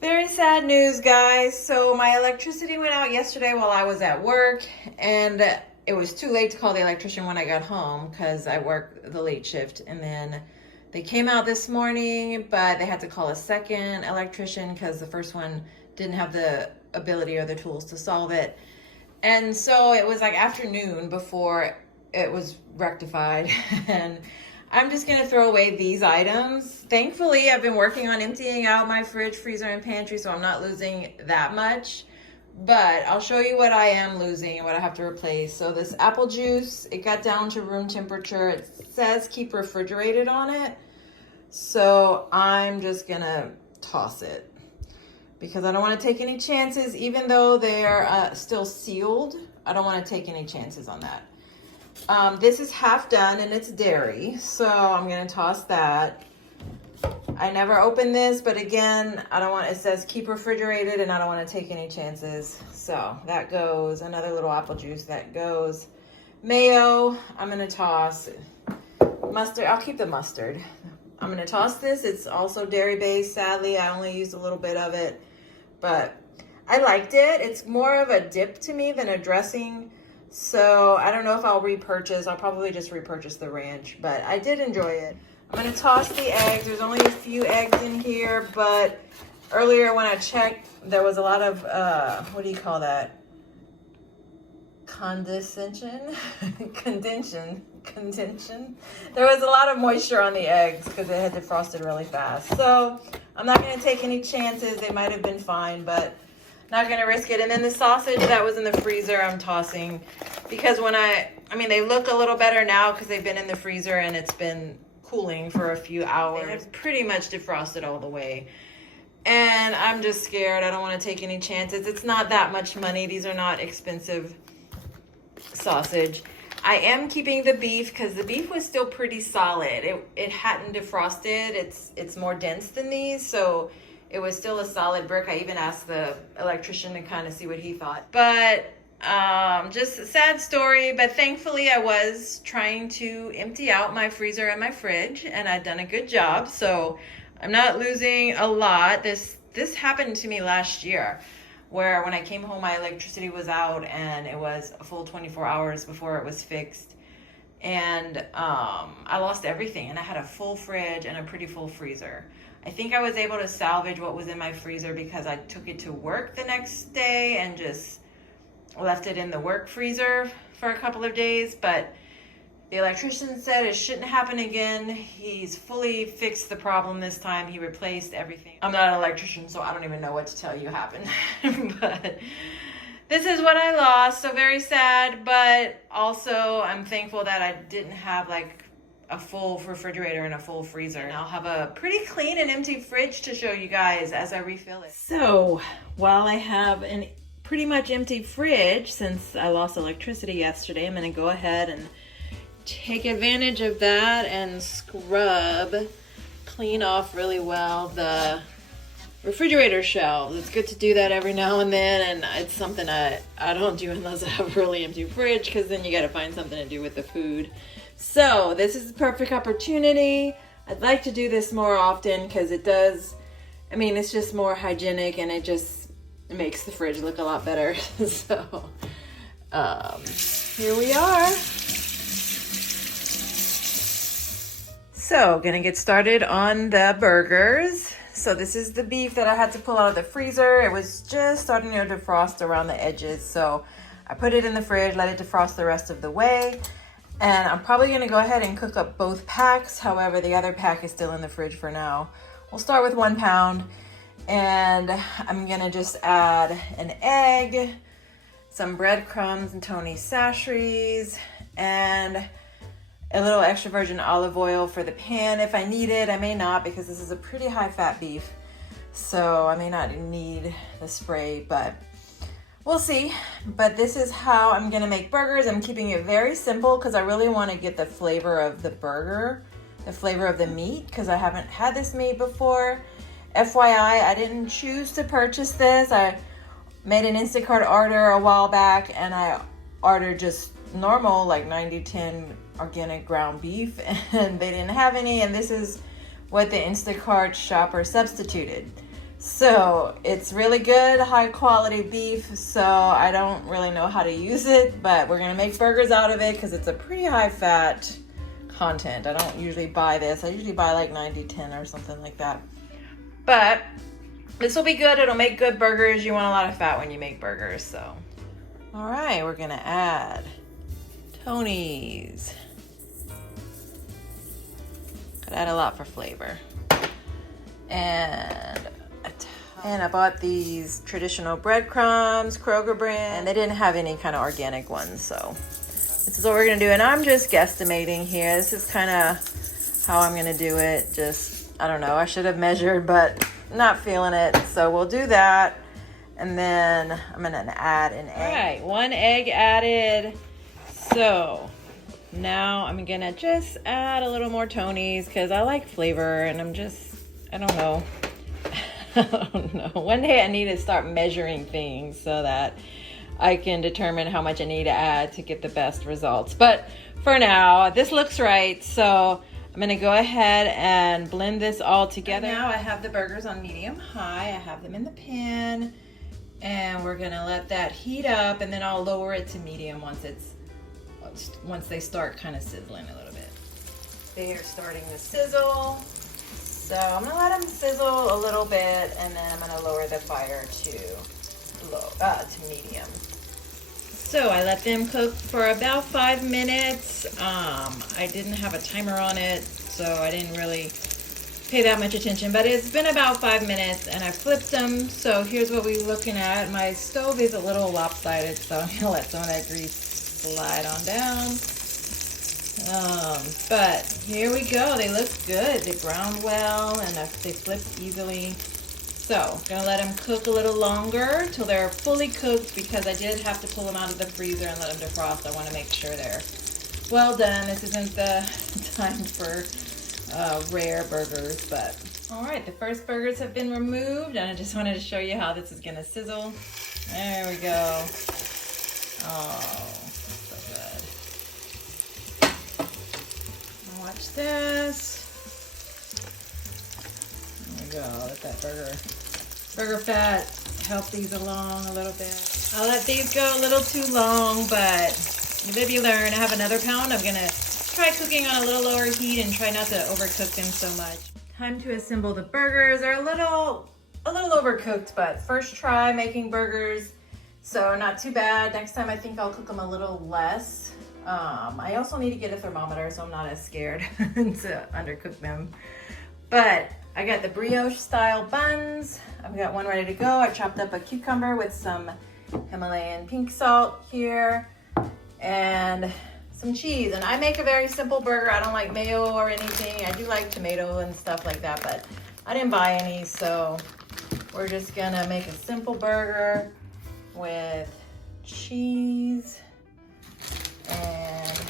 Very sad news, guys. So my electricity went out yesterday while I was at work, and it was too late to call the electrician when I got home because I work the late shift. And then they came out this morning, but they had to call a second electrician because the first one didn't have the ability or the tools to solve it. And so it was like afternoon before it was rectified. And I'm just gonna throw away these items. Thankfully, I've been working on emptying out my fridge, freezer, and pantry, so I'm not losing that much. But I'll show you what I am losing and what I have to replace. So this apple juice, it got down to room temperature. It says keep refrigerated on it. So I'm just gonna toss it because I don't want to take any chances, even though they're still sealed. I don't want to take any chances on that. This is half done and it's dairy, so I'm gonna toss that. I never opened this, but again, it says keep refrigerated and I don't want to take any chances. So that goes. Another little apple juice, that goes. Mayo, I'm gonna toss. Mustard, I'll keep the mustard. I'm gonna toss this. It's also dairy based. Sadly, I only used a little bit of it, but I liked it. It's more of a dip to me than a dressing. So I don't know if I'll repurchase. I'll probably just repurchase the ranch, but I did enjoy it. I'm gonna toss the eggs. There's only a few eggs in here, but earlier when I checked, there was a lot of, what do you call that? Condension. There was a lot of moisture on the eggs because it had defrosted really fast. So I'm not gonna take any chances. They might have been fine, but not gonna risk it. And then the sausage that was in the freezer, I'm tossing because they look a little better now because they've been in the freezer and it's been cooling for a few hours. It's pretty much defrosted all the way. And I'm just scared. I don't want to take any chances. It's not that much money. These are not expensive sausage. I am keeping the beef because the beef was still pretty solid. It hadn't defrosted. It's more dense than these, so it was still a solid brick. I even asked the electrician to kind of see what he thought. But just a sad story, but thankfully I was trying to empty out my freezer and my fridge, and I'd done a good job, so I'm not losing a lot. This happened to me last year, where when I came home, my electricity was out, and it was a full 24 hours before it was fixed. And I lost everything, and I had a full fridge and a pretty full freezer. I think I was able to salvage what was in my freezer because I took it to work the next day and just left it in the work freezer for a couple of days. But the electrician said it shouldn't happen again. He's fully fixed the problem this time. He replaced everything. I'm not an electrician, so I don't even know what to tell you happened. But this is what I lost. So very sad, but also I'm thankful that I didn't have like a full refrigerator and a full freezer. And I'll have a pretty clean and empty fridge to show you guys as I refill it. So while I have an pretty much empty fridge, since I lost electricity yesterday, I'm gonna go ahead and take advantage of that and clean off really well the refrigerator shelves. It's good to do that every now and then, and it's something I don't do unless I have a really empty fridge, because then you got to find something to do with the food. So this is the perfect opportunity. I'd like to do this more often because it's just more hygienic, and it just makes the fridge look a lot better. So here we are. So, gonna get started on the burgers. So this is the beef that I had to pull out of the freezer. It was just starting to defrost around the edges. So I put it in the fridge, let it defrost the rest of the way. And I'm probably gonna go ahead and cook up both packs. However, the other pack is still in the fridge for now. We'll start with 1 pound. And I'm gonna just add an egg, some breadcrumbs and Tony Chachere's, and a little extra virgin olive oil for the pan if I need it. I may not, because this is a pretty high fat beef. So I may not need the spray, but we'll see. But this is how I'm gonna make burgers. I'm keeping it very simple because I really wanna get the flavor of the burger, the flavor of the meat, because I haven't had this meat before. FYI, I didn't choose to purchase this. I made an Instacart order a while back, and I ordered just normal, like 90-10 organic ground beef, and they didn't have any, and this is what the Instacart shopper substituted. So it's really good, high quality beef, so I don't really know how to use it, but we're gonna make burgers out of it because it's a pretty high fat content. I don't usually buy this. I usually buy like 90-10 or something like that. But this will be good. It'll make good burgers. You want a lot of fat when you make burgers, so. All right, we're gonna add Tony's. Could add a lot for flavor. And I bought these traditional breadcrumbs, Kroger brand, and they didn't have any kind of organic ones, so this is what we're gonna do. And I'm just guesstimating here. This is kind of how I'm gonna do it. Just, I don't know, I should have measured, but not feeling it. So we'll do that. And then I'm gonna add an egg. All right, 1 egg added. So now I'm gonna just add a little more Tony's because I like flavor, and I don't know. I don't know. One day I need to start measuring things so that I can determine how much I need to add to get the best results. But for now, this looks right. So I'm gonna go ahead and blend this all together. Right now I have the burgers on medium high. I have them in the pan, and we're gonna let that heat up, and then I'll lower it to medium once they start kind of sizzling a little bit. They are starting to sizzle. So I'm gonna let them sizzle a little bit, and then I'm gonna lower the fire to medium. So I let them cook for about 5 minutes. I didn't have a timer on it, so I didn't really pay that much attention, but it's been about 5 minutes, and I flipped them. So here's what we're looking at. My stove is a little lopsided, so I'm gonna let some of that grease slide on down. But here we go. They look good. They browned well, and they flipped easily. So gonna let them cook a little longer till they're fully cooked, because I did have to pull them out of the freezer and let them defrost. I want to make sure they're well done. This isn't the time for rare burgers, but all right. The first burgers have been removed, and I just wanted to show you how this is gonna sizzle. There we go. Oh. Watch this. There we go. Let that burger fat help these along a little bit. I'll let these go a little too long, but you live, you learn. I have another pound. I'm gonna try cooking on a little lower heat and try not to overcook them so much. Time to assemble the burgers. They're a little overcooked, but first try making burgers, so not too bad. Next time I think I'll cook them a little less. I also need to get a thermometer, so I'm not as scared to undercook them. But I got the brioche style buns. I've got one ready to go. I chopped up a cucumber with some Himalayan pink salt here and some cheese. And I make a very simple burger. I don't like mayo or anything. I do like tomato and stuff like that, but I didn't buy any, so we're just gonna make a simple burger with cheese and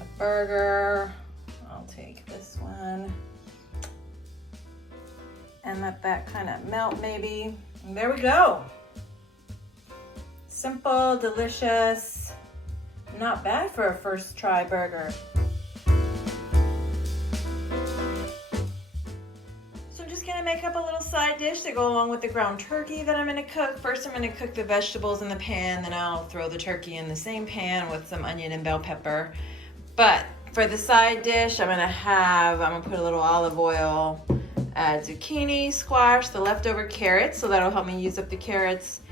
a burger. I'll take this one and let that kind of melt maybe. And there we go. Simple, delicious, not bad for a first try burger. Gonna make up a little side dish to go along with the ground turkey that I'm gonna cook. First I'm gonna cook the vegetables in the pan, then I'll throw the turkey in the same pan with some onion and bell pepper. But for the side dish, I'm gonna put a little olive oil, add zucchini, squash, the leftover carrots, so that'll help me use up the carrots,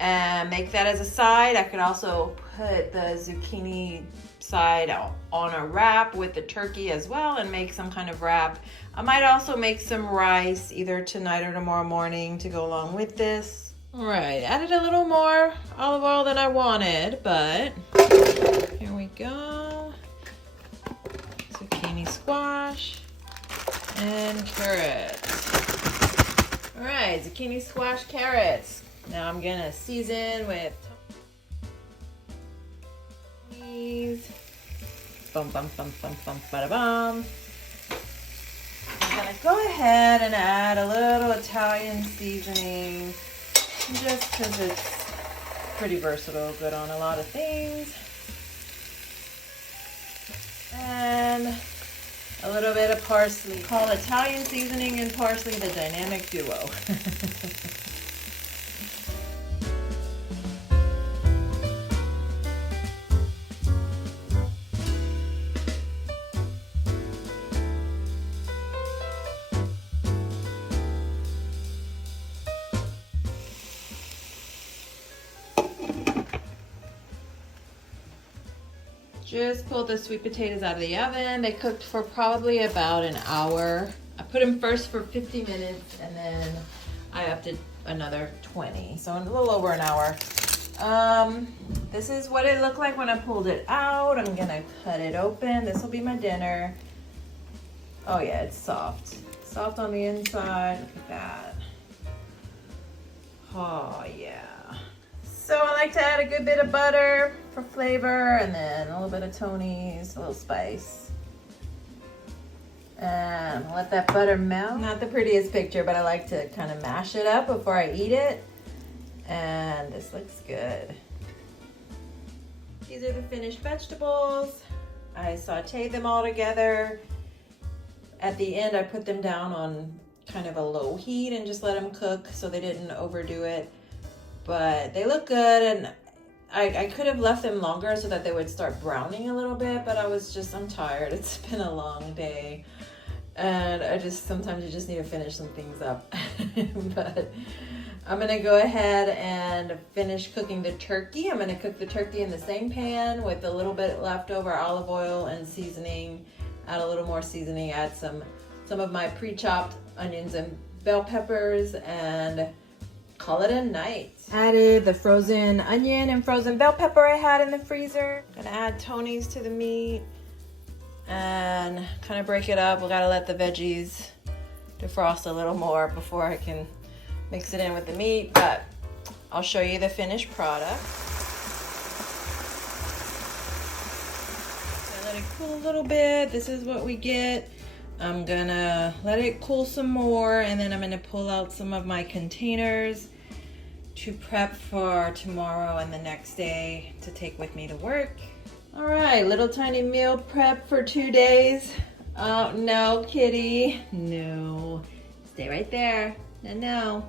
and make that as a side. I could also put the zucchini side on a wrap with the turkey as well and make some kind of wrap. I might also make some rice either tonight or tomorrow morning to go along with this. All right, added a little more olive oil than I wanted, but here we go. Zucchini, squash, and carrots. All right, zucchini, squash, carrots. Now I'm gonna season with cheese. Bum, bum, bum, bum, bum, bada, bum. I'm gonna go ahead and add a little Italian seasoning, just because it's pretty versatile, good on a lot of things. And a little bit of parsley. Call Italian seasoning and parsley the dynamic duo. Just pulled the sweet potatoes out of the oven. They cooked for probably about an hour. I put them first for 50 minutes and then I upped it another 20. So a little over an hour. This is what it looked like when I pulled it out. I'm gonna cut it open. This will be my dinner. Oh yeah, it's soft. Soft on the inside, look at that. Oh yeah. So I like to add a good bit of butter for flavor and then a little bit of Tony's, a little spice. And let that butter melt. Not the prettiest picture, but I like to kind of mash it up before I eat it. And this looks good. These are the finished vegetables. I sauteed them all together. At the end, I put them down on kind of a low heat and just let them cook so they didn't overdo it. But they look good, and I could have left them longer so that they would start browning a little bit, but I'm tired. It's been a long day, and sometimes you just need to finish some things up. But I'm gonna go ahead and finish cooking the turkey. I'm gonna cook the turkey in the same pan with a little bit leftover olive oil and seasoning. Add a little more seasoning, add some of my pre-chopped onions and bell peppers, and call it a night. Added the frozen onion and frozen bell pepper I had in the freezer. Gonna add Tony's to the meat and kind of break it up. We gotta let the veggies defrost a little more before I can mix it in with the meat, but I'll show you the finished product. I let it cool a little bit. This is what we get. I'm gonna let it cool some more, and then I'm gonna pull out some of my containers to prep for tomorrow and the next day to take with me to work. All right, little tiny meal prep for 2 days. Oh, no, kitty. No, stay right there. No.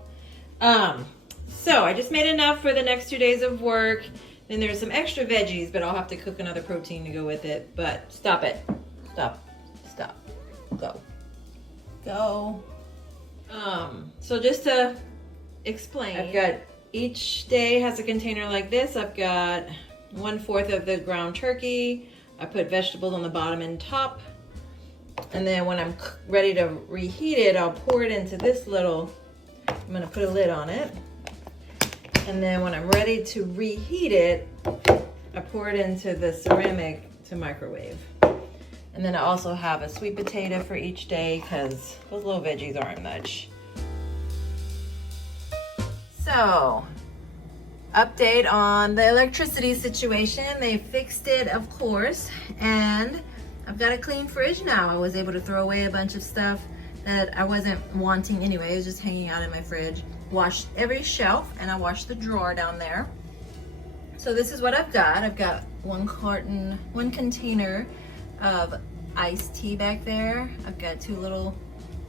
So I just made enough for the next 2 days of work. Then there's some extra veggies, but I'll have to cook another protein to go with it. But stop it. Stop. Go. So just to explain, I've got each day has a container like this. I've got 1/4 of the ground turkey. I put vegetables on the bottom and top. And then when I'm ready to reheat it, I'll pour it into this little, I'm gonna put a lid on it. And then when I'm ready to reheat it, I pour it into the ceramic to microwave. And then I also have a sweet potato for each day because those little veggies aren't much. So, update on the electricity situation. They fixed it, of course, and I've got a clean fridge now. I was able to throw away a bunch of stuff that I wasn't wanting anyway. It was just hanging out in my fridge. Washed every shelf, and I washed the drawer down there. So this is what I've got. I've got one container of iced tea back there. I've got 2 little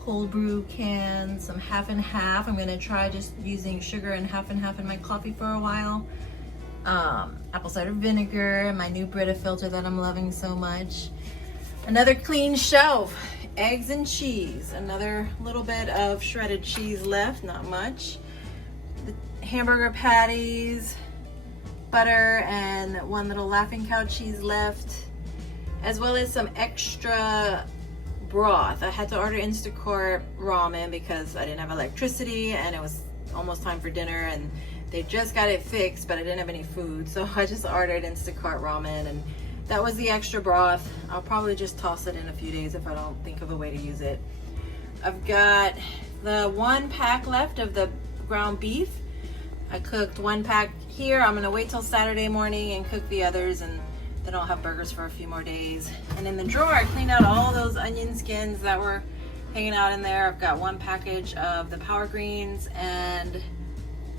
cold brew cans, some half and half. I'm gonna try just using sugar and half in my coffee for a while. Apple cider vinegar, my new Brita filter that I'm loving so much. Another clean shelf, eggs and cheese. Another little bit of shredded cheese left, not much. The hamburger patties, butter, and 1 little Laughing Cow cheese left, as well as some extra broth. I had to order Instacart ramen because I didn't have electricity and it was almost time for dinner, and they just got it fixed, but I didn't have any food, so I just ordered Instacart ramen, and that was the extra broth. I'll probably just toss it in a few days if I don't think of a way to use it. I've got the 1 pack left of the ground beef. I cooked 1 pack here. I'm gonna wait till Saturday morning and cook the others, and then I'll have burgers for a few more days. And in the drawer, I cleaned out all those onion skins that were hanging out in there. I've got 1 package of the power greens and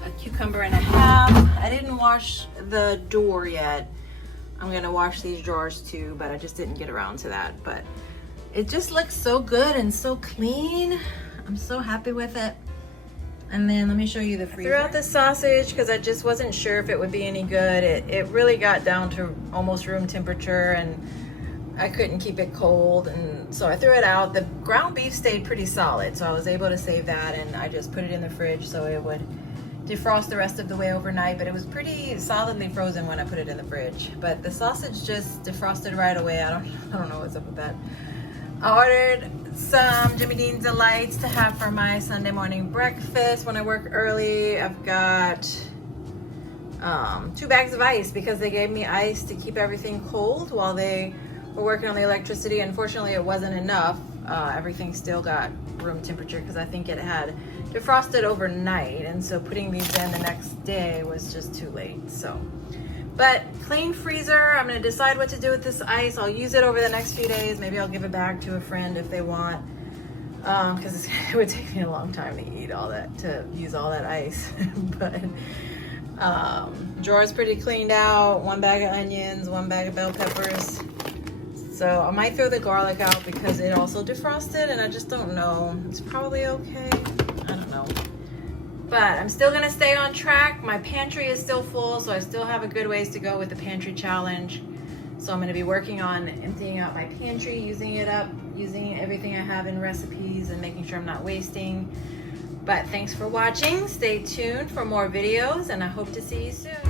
a cucumber and a half. I didn't wash the door yet. I'm gonna wash these drawers too, but I just didn't get around to that. But it just looks so good and so clean. I'm so happy with it. And then let me show you the freezer. I threw out the sausage because I just wasn't sure if it would be any good. It really got down to almost room temperature and I couldn't keep it cold, and so I threw it out. The ground beef stayed pretty solid, so I was able to save that, and I just put it in the fridge so it would defrost the rest of the way overnight, but it was pretty solidly frozen when I put it in the fridge. But the sausage just defrosted right away. I don't know what's up with that. I ordered some Jimmy Dean's Delights to have for my Sunday morning breakfast when I work early. I've got 2 bags of ice because they gave me ice to keep everything cold while they were working on the electricity. Unfortunately, it wasn't enough. Everything still got room temperature because I think it had defrosted overnight, and so putting these in the next day was just too late. So, but clean freezer. I'm going to decide what to do with this ice. I'll use it over the next few days. Maybe I'll give it back to a friend if they want, because it would take me a long time to eat all that, to use all that ice. But drawer's pretty cleaned out. 1 bag of onions, 1 bag of bell peppers. So I might throw the garlic out because it also defrosted, and I just don't know. It's probably okay. I don't know. But I'm still gonna stay on track. My pantry is still full, so I still have a good ways to go with the pantry challenge. So I'm gonna be working on emptying out my pantry, using it up, using everything I have in recipes and making sure I'm not wasting. But thanks for watching. Stay tuned for more videos, and I hope to see you soon.